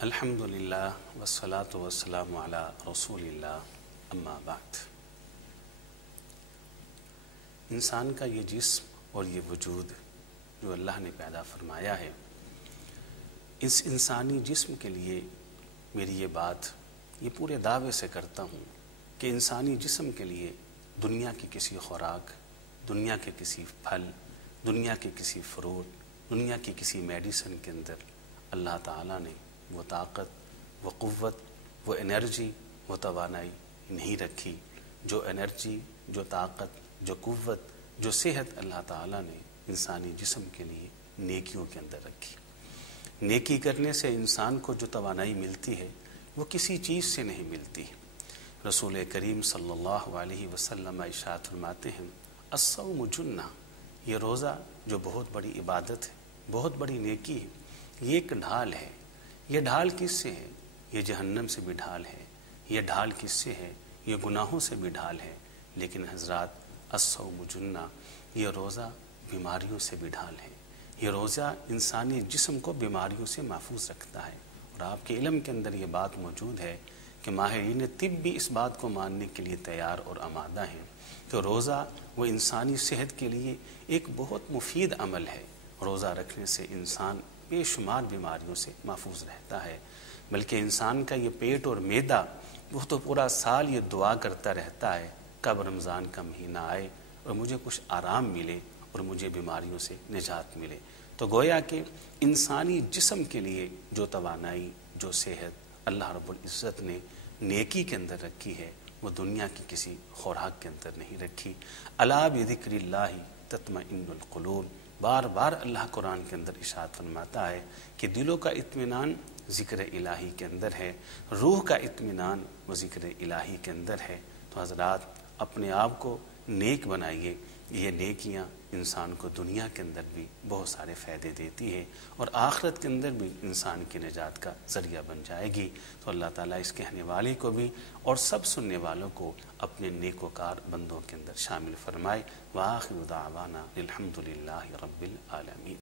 الحمدللہ والصلاۃ والسلام علی رسول اللہ اما بعد۔ انسان کا یہ جسم اور یہ وجود جو اللہ نے پیدا فرمایا ہے، اس انسانی جسم کے لیے میری یہ بات یہ پورے دعوے سے کرتا ہوں کہ انسانی جسم کے لیے دنیا کی کسی خوراک، دنیا کے کسی پھل، دنیا کے کسی فروٹ، دنیا کی کسی میڈیسن کے اندر اللہ تعالیٰ نے وہ طاقت، وہ قوت، وہ انرجی، وہ توانائی نہیں رکھی۔ جو انرجی، جو طاقت، جو قوت، جو صحت اللہ تعالیٰ نے انسانی جسم کے لیے نیکیوں کے اندر رکھی۔ نیکی کرنے سے انسان کو جو توانائی ملتی ہے وہ کسی چیز سے نہیں ملتی۔ رسول کریم صلی اللہ علیہ وسلم ارشاد فرماتے ہیں، الصوم جنہ، یہ روزہ جو بہت بڑی عبادت ہے، بہت بڑی نیکی ہے، یہ ایک ڈھال ہے۔ یہ ڈھال کس سے ہے؟ یہ جہنم سے بھی ڈھال ہے۔ یہ ڈھال کس سے ہے؟ یہ گناہوں سے بھی ڈھال ہے۔ لیکن حضرات، الصوم جنہ، یہ روزہ بیماریوں سے بھی ڈھال ہے۔ یہ روزہ انسانی جسم کو بیماریوں سے محفوظ رکھتا ہے۔ اور آپ کے علم کے اندر یہ بات موجود ہے کہ ماہرین طب بھی اس بات کو ماننے کے لیے تیار اور آمادہ ہیں کہ روزہ وہ انسانی صحت کے لیے ایک بہت مفید عمل ہے۔ روزہ رکھنے سے انسان بے شمار بیماریوں سے محفوظ رہتا ہے، بلکہ انسان کا یہ پیٹ اور معدہ وہ تو پورا سال یہ دعا کرتا رہتا ہے کب رمضان کا مہینہ آئے اور مجھے کچھ آرام ملے اور مجھے بیماریوں سے نجات ملے۔ تو گویا کہ انسانی جسم کے لیے جو توانائی، جو صحت اللہ رب العزت نے نیکی کے اندر رکھی ہے، وہ دنیا کی کسی خوراک کے اندر نہیں رکھی۔ الا بذکر اللہ تطمئن القلوب، بار بار اللہ قرآن کے اندر ارشاد فرماتا ہے کہ دلوں کا اطمینان ذکر الہی کے اندر ہے، روح کا اطمینان وہ ذکر الہی کے اندر ہے۔ تو حضرات، اپنے آپ کو نیک بنائیے۔ یہ نیکیاں انسان کو دنیا کے اندر بھی بہت سارے فائدے دیتی ہے اور آخرت کے اندر بھی انسان کی نجات کا ذریعہ بن جائے گی۔ تو اللہ تعالیٰ اس کہنے والے کو بھی اور سب سننے والوں کو اپنے نیکوکار بندوں کے اندر شامل فرمائے۔ وآخر دعوانا الحمدللہ رب العالمین۔